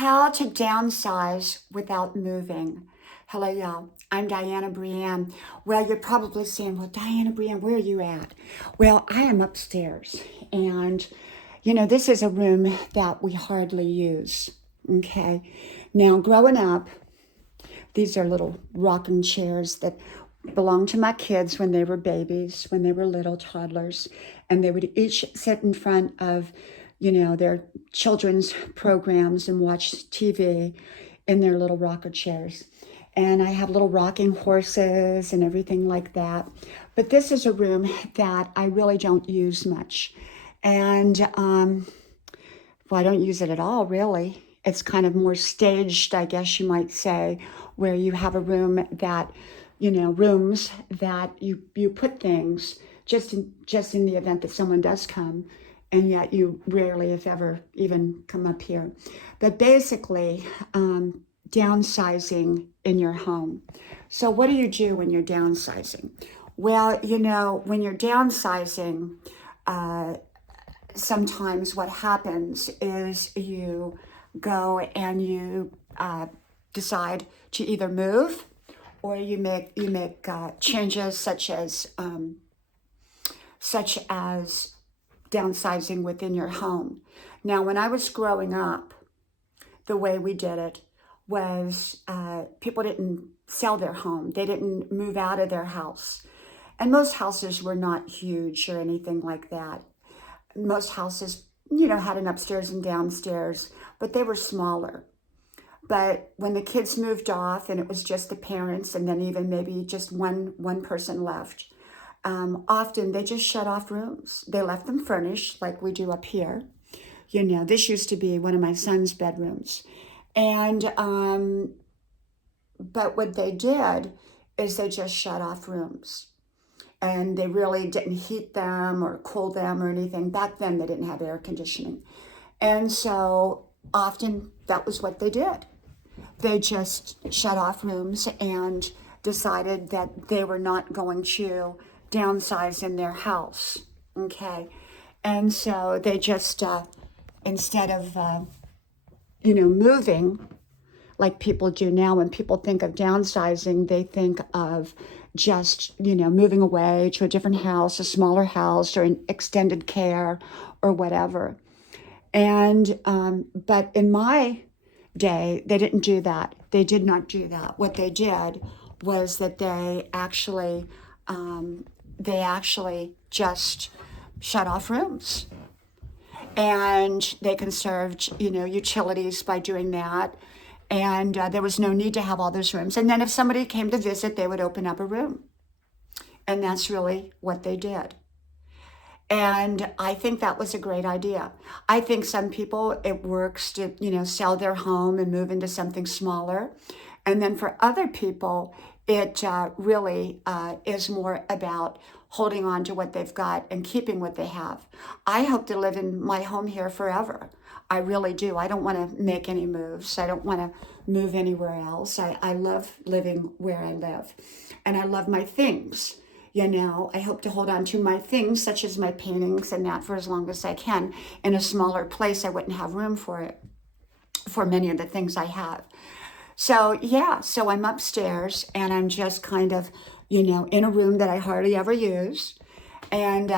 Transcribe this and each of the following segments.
How to downsize without moving. Hello, y'all. I'm Diana Brienne. Well, you're probably saying, well, Diana Brienne, where are you at? Well, I am upstairs. And, this is a room that we hardly use. Okay. Now, growing up, these are little rocking chairs that belonged to my kids when they were babies, when they were little toddlers. And they would each sit in front of their children's programs and watch TV in their little rocker chairs. And I have little rocking horses and everything like that. But this is a room that I really don't use much. And, I don't use it at all, really. It's kind of more staged, I guess you might say, where you have a room that, rooms that you put things just in the event that someone does come. And yet you rarely, if ever, even come up here. But basically, downsizing in your home. So what do you do when you're downsizing? Well, when you're downsizing, sometimes what happens is you go and you decide to either move or you make changes such as downsizing within your home. Now, when I was growing up, the way we did it was people didn't sell their home. They didn't move out of their house. And most houses were not huge or anything like that. Most houses, had an upstairs and downstairs, but they were smaller. But when the kids moved off and it was just the parents and then even maybe just one person left, often they just shut off rooms. They left them furnished like we do up here. This used to be one of my son's bedrooms. And, but what they did is they just shut off rooms. And they really didn't heat them or cool them or anything. Back then they didn't have air conditioning. And so often that was what they did. They just shut off rooms and decided that they were not going to downsize in their house, okay? And so they just, instead of, moving like people do now, when people think of downsizing, they think of just, moving away to a different house, a smaller house, or an extended care or whatever. And, but in my day, they didn't do that. They did not do that. What they did was that they actually just shut off rooms. And they conserved, utilities by doing that. And there was no need to have all those rooms. And then if somebody came to visit, they would open up a room. And that's really what they did. And I think that was a great idea. I think some people, it works to, sell their home and move into something smaller. And then for other people, it really is more about holding on to what they've got and keeping what they have. I hope to live in my home here forever. I really do. I don't want to make any moves. I don't want to move anywhere else. I love living where I live. And I love my things. I hope to hold on to my things, such as my paintings and that, for as long as I can. In a smaller place, I wouldn't have room for it, for many of the things I have. So I'm upstairs and I'm just kind of, in a room that I hardly ever use. And,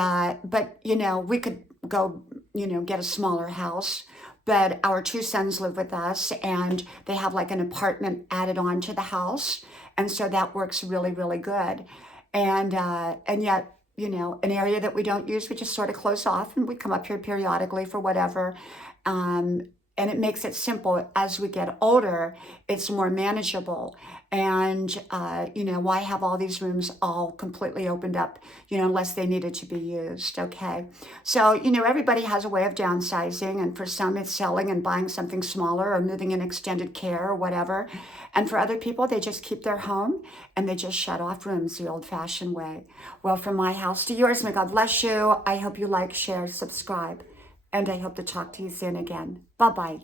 but, we could go, get a smaller house. But our two sons live with us and they have like an apartment added on to the house. And so that works really, really good. And yet, an area that we don't use, we just sort of close off and we come up here periodically for whatever. And it makes it simple. As we get older, it's more manageable. And, why have all these rooms all completely opened up, unless they needed to be used, okay? So, everybody has a way of downsizing. And for some, it's selling and buying something smaller or moving in extended care or whatever. And for other people, they just keep their home and they just shut off rooms the old-fashioned way. Well, from my house to yours, may God bless you. I hope you like, share, subscribe. And I hope to talk to you soon again. Bye-bye.